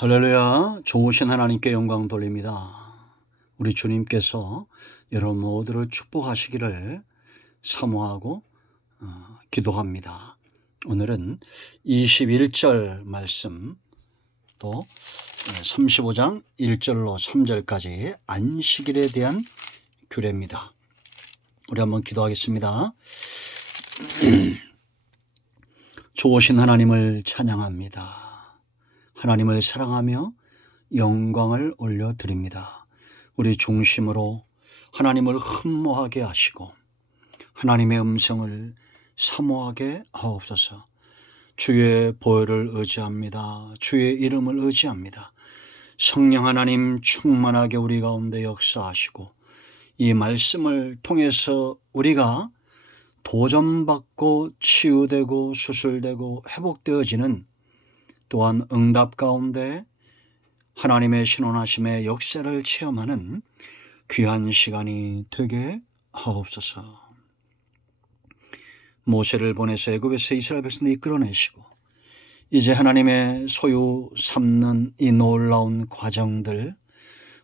할렐루야. 좋으신 하나님께 영광 돌립니다. 우리 주님께서 여러분 모두를 축복하시기를 사모하고 기도합니다. 오늘은 21절 말씀 또 35장 1절로 3절까지 안식일에 대한 규례입니다. 우리 한번 기도하겠습니다. 좋으신 하나님을 찬양합니다. 하나님을 사랑하며 영광을 올려드립니다. 우리 중심으로 하나님을 흠모하게 하시고 하나님의 음성을 사모하게 하옵소서. 주의 보혈을 의지합니다. 주의 이름을 의지합니다. 성령 하나님 충만하게 우리 가운데 역사하시고 이 말씀을 통해서 우리가 도전받고 치유되고 수술되고 회복되어지는 또한 응답 가운데 하나님의 신원하심의 역사를 체험하는 귀한 시간이 되게 하옵소서. 모세를 보내서 애굽에서 이스라엘 백성을 이끌어내시고 이제 하나님의 소유 삼는 이 놀라운 과정들,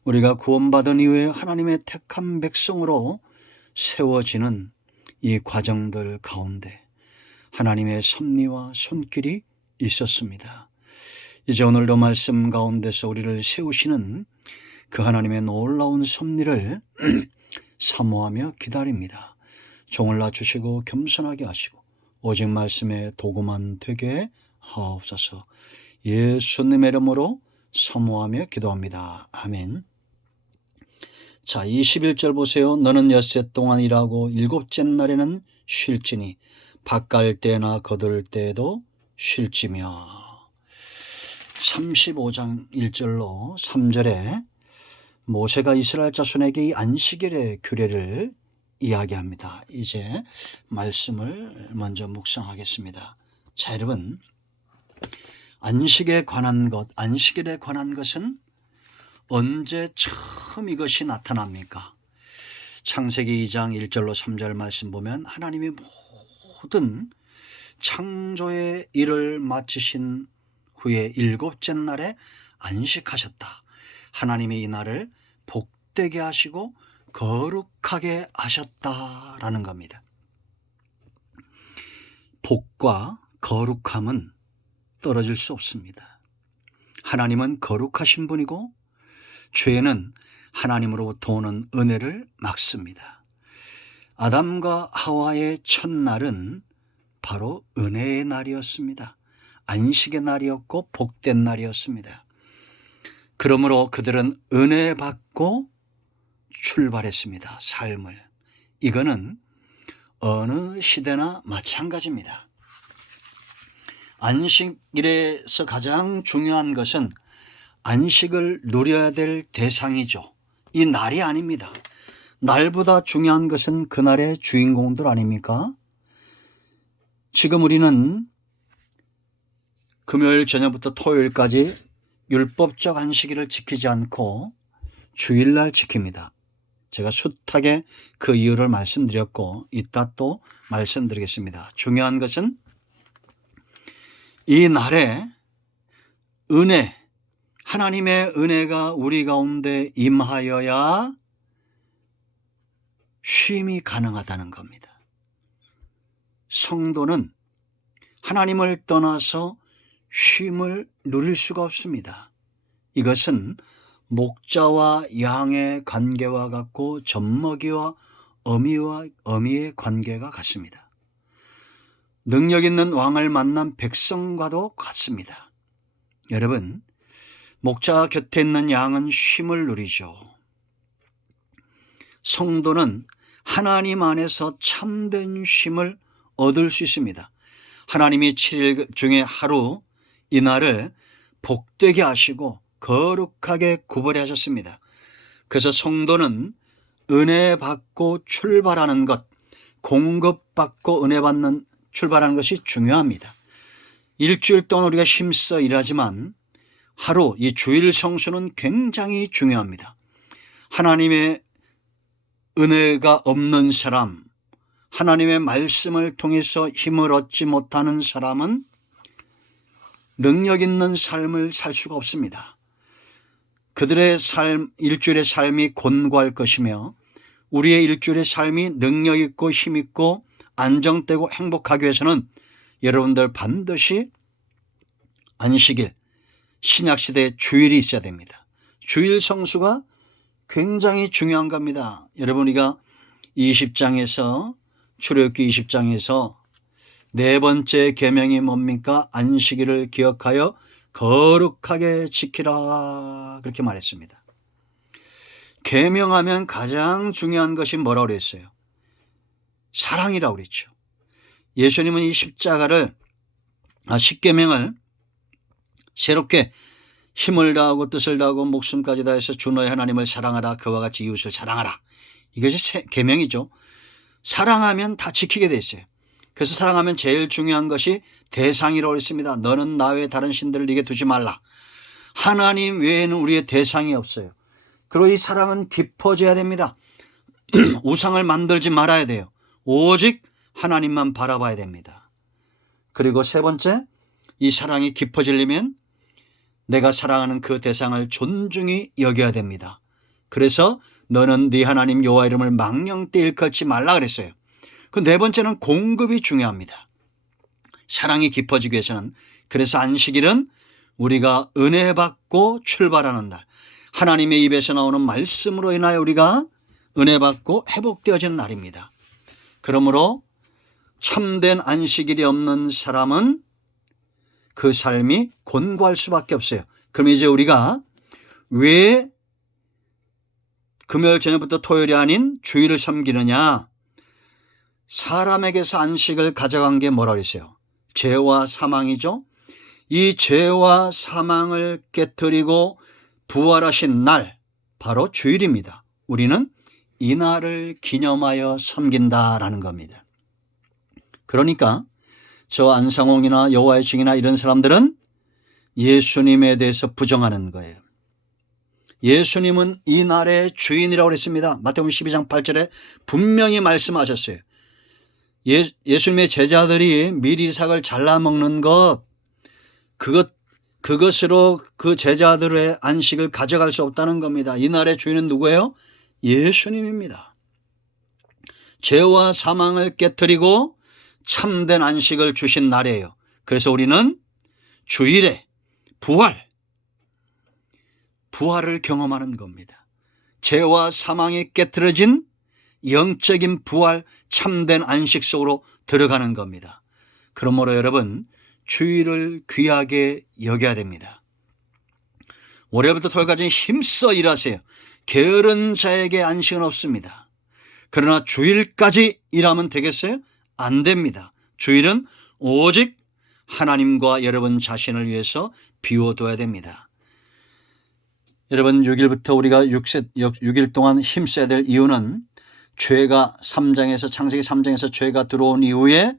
우리가 구원받은 이후에 하나님의 택한 백성으로 세워지는 이 과정들 가운데 하나님의 섭리와 손길이 있었습니다. 이제 오늘도 말씀 가운데서 우리를 세우시는 그 하나님의 놀라운 섭리를 사모하며 기다립니다. 종을 낮추시고 겸손하게 하시고 오직 말씀의 도구만 되게 하옵소서. 예수님의 이름으로 사모하며 기도합니다. 아멘. 자, 21절 보세요. 너는 엿새 동안 일하고 일곱째 날에는 쉴지니 밭갈 때나 거둘 때에도 쉴지며. 35장 1절로 3절에 모세가 이스라엘 자손에게 이 안식일의 규례를 이야기합니다. 이제 말씀을 먼저 묵상하겠습니다. 자, 여러분, 안식일에 관한 것은 언제 처음 이것이 나타납니까? 창세기 2장 1절로 3절 말씀 보면 하나님이 모든 창조의 일을 마치신 후에 일곱째 날에 안식하셨다. 하나님이 이 날을 복되게 하시고 거룩하게 하셨다라는 겁니다. 복과 거룩함은 떨어질 수 없습니다. 하나님은 거룩하신 분이고 죄는 하나님으로부터 오는 은혜를 막습니다. 아담과 하와의 첫날은 바로 은혜의 날이었습니다. 안식의 날이었고 복된 날이었습니다. 그러므로 그들은 은혜 받고 출발했습니다. 삶을. 이거는 어느 시대나 마찬가지입니다. 안식일에서 가장 중요한 것은 안식을 누려야 될 대상이죠. 이 날이 아닙니다. 날보다 중요한 것은 그날의 주인공들 아닙니까? 지금 우리는 금요일 저녁부터 토요일까지 율법적 안식일을 지키지 않고 주일날 지킵니다. 제가 숱하게 그 이유를 말씀드렸고 이따 또 말씀드리겠습니다. 중요한 것은 이 날에 은혜, 하나님의 은혜가 우리 가운데 임하여야 쉼이 가능하다는 겁니다. 성도는 하나님을 떠나서 쉼을 누릴 수가 없습니다. 이것은 목자와 양의 관계와 같고 젖먹이와 어미의 관계가 같습니다. 능력 있는 왕을 만난 백성과도 같습니다. 여러분, 목자 곁에 있는 양은 쉼을 누리죠. 성도는 하나님 안에서 참된 쉼을 얻을 수 있습니다. 하나님이 7일 중에 하루 이날을 복되게 하시고 거룩하게 구별해 하셨습니다. 그래서 성도는 은혜 받고 출발하는 것, 공급받고 은혜 받는 출발하는 것이 중요합니다. 일주일 동안 우리가 힘써 일하지만 하루 이 주일 성수는 굉장히 중요합니다. 하나님의 은혜가 없는 사람, 하나님의 말씀을 통해서 힘을 얻지 못하는 사람은 능력 있는 삶을 살 수가 없습니다. 그들의 일주일의 삶이 곤고할 것이며 우리의 일주일의 삶이 능력 있고 힘 있고 안정되고 행복하기 위해서는 여러분들 반드시 안식일, 신약시대의 주일이 있어야 됩니다. 주일 성수가 굉장히 중요한 겁니다. 여러분, 우리가 20장에서 출애굽기 20장에서 네 번째 계명이 뭡니까? 안식일을 기억하여 거룩하게 지키라, 그렇게 말했습니다. 계명하면 가장 중요한 것이 뭐라고 그랬어요? 사랑이라고 그랬죠. 예수님은 이 십계명을 새롭게 힘을 다하고 뜻을 다하고 목숨까지 다해서 주 너의 하나님을 사랑하라, 그와 같이 이웃을 사랑하라. 이것이 계명이죠. 사랑하면 다 지키게 돼 있어요. 그래서 사랑하면 제일 중요한 것이 대상이라고 했습니다. 너는 나 외에 다른 신들을 네게 두지 말라. 하나님 외에는 우리의 대상이 없어요. 그리고 이 사랑은 깊어져야 됩니다. 우상을 만들지 말아야 돼요. 오직 하나님만 바라봐야 됩니다. 그리고 세 번째, 이 사랑이 깊어지려면 내가 사랑하는 그 대상을 존중히 여겨야 됩니다. 그래서 너는 네 하나님 여호와 이름을 망령되 일컬지 말라 그랬어요. 그 네 번째는 공급이 중요합니다. 사랑이 깊어지기 위해서는, 그래서 안식일은 우리가 은혜 받고 출발하는 날, 하나님의 입에서 나오는 말씀으로 인하여 우리가 은혜 받고 회복되어지는 날입니다. 그러므로 참된 안식일이 없는 사람은 그 삶이 곤고할 수밖에 없어요. 그럼 이제 우리가 왜 금요일 저녁부터 토요일이 아닌 주일을 섬기느냐? 사람에게서 안식을 가져간 게 뭐라고 했어요? 죄와 사망이죠. 이 죄와 사망을 깨뜨리고 부활하신 날, 바로 주일입니다. 우리는 이 날을 기념하여 섬긴다라는 겁니다. 그러니까 저 안상홍이나 여호와의 증인이나 이런 사람들은 예수님에 대해서 부정하는 거예요. 예수님은 이 날의 주인이라고 그랬습니다. 마태복음 12장 8절에 분명히 말씀하셨어요. 예수님의 제자들이 미리삭을 잘라 먹는 그것으로 그 제자들의 안식을 가져갈 수 없다는 겁니다. 이 날의 주인은 누구예요? 예수님입니다. 죄와 사망을 깨뜨리고 참된 안식을 주신 날이에요. 그래서 우리는 주일에 부활을 경험하는 겁니다. 죄와 사망이 깨트려진 영적인 부활, 참된 안식 속으로 들어가는 겁니다. 그러므로 여러분, 주일을 귀하게 여겨야 됩니다. 월요일부터 토요일까지 힘써 일하세요. 게으른 자에게 안식은 없습니다. 그러나 주일까지 일하면 되겠어요? 안 됩니다. 주일은 오직 하나님과 여러분 자신을 위해서 비워둬야 됩니다. 여러분, 6일부터 우리가 6일 동안 힘써야 될 이유는 죄가 창세기 3장에서 죄가 들어온 이후에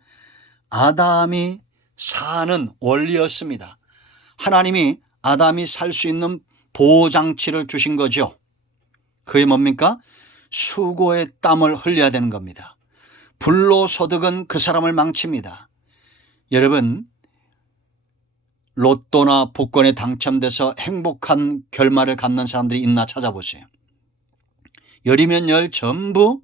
아담이 사는 원리였습니다. 하나님이 아담이 살 수 있는 보호장치를 주신 거죠. 그게 뭡니까? 수고의 땀을 흘려야 되는 겁니다. 불로소득은 그 사람을 망칩니다. 여러분, 로또나 복권에 당첨돼서 행복한 결말을 갖는 사람들이 있나 찾아보세요. 열이면 열 전부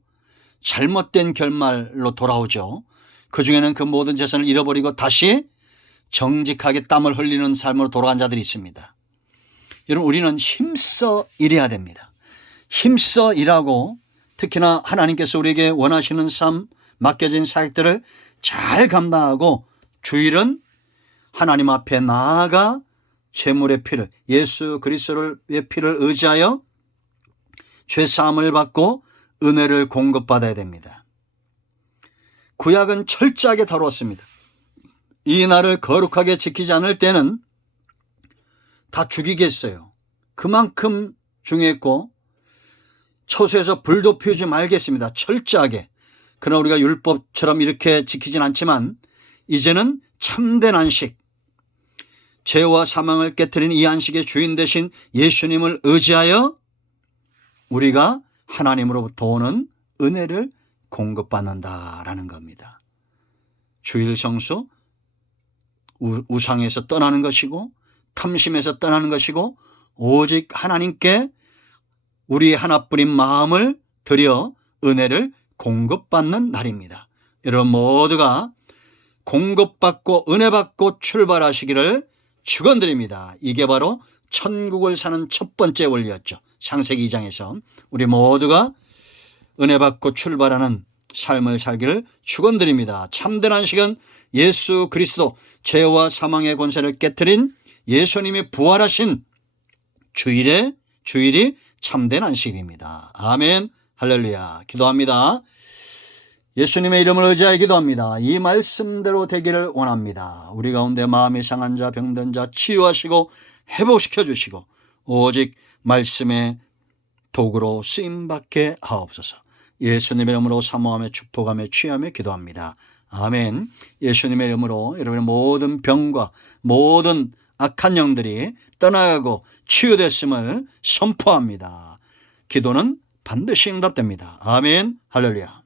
잘못된 결말로 돌아오죠. 그중에는 그 모든 재산을 잃어버리고 다시 정직하게 땀을 흘리는 삶으로 돌아간 자들이 있습니다. 여러분, 우리는 힘써 일해야 됩니다. 힘써 일하고 특히나 하나님께서 우리에게 원하시는 삶, 맡겨진 사역들을 잘 감당하고 주일은 하나님 앞에 나아가 제물의 피를, 예수 그리스도의 피를 의지하여 죄사함을 받고 은혜를 공급받아야 됩니다. 구약은 철저하게 다루었습니다. 이 날을 거룩하게 지키지 않을 때는 다 죽이겠어요. 그만큼 중요했고 처소에서 불도 피우지 말겠습니다. 철저하게. 그러나 우리가 율법처럼 이렇게 지키진 않지만 이제는 참된 안식, 죄와 사망을 깨뜨린 이 안식의 주인 되신 예수님을 의지하여 우리가 하나님으로부터 오는 은혜를 공급받는다라는 겁니다. 주일 성수, 우상에서 떠나는 것이고 탐심에서 떠나는 것이고 오직 하나님께 우리 하나뿐인 마음을 드려 은혜를 공급받는 날입니다. 여러분 모두가 공급받고 은혜받고 출발하시기를 축원드립니다. 이게 바로 천국을 사는 첫 번째 원리였죠. 창세기 2장에서 우리 모두가 은혜받고 출발하는 삶을 살기를 축원드립니다. 참된 안식은 예수 그리스도 죄와 사망의 권세를 깨뜨린 예수님이 부활하신 주일이 참된 안식입니다. 아멘 할렐루야. 기도합니다. 예수님의 이름을 의지하여 기도합니다. 이 말씀대로 되기를 원합니다. 우리 가운데 마음이 상한 자 병든 자 치유하시고 회복시켜 주시고 오직 말씀의 도구로 쓰임받게 하옵소서. 예수님의 이름으로 사모하며 축복하며 취하며 기도합니다. 아멘. 예수님의 이름으로 여러분의 모든 병과 모든 악한 영들이 떠나가고 치유됐음을 선포합니다. 기도는 반드시 응답됩니다. 아멘 할렐루야.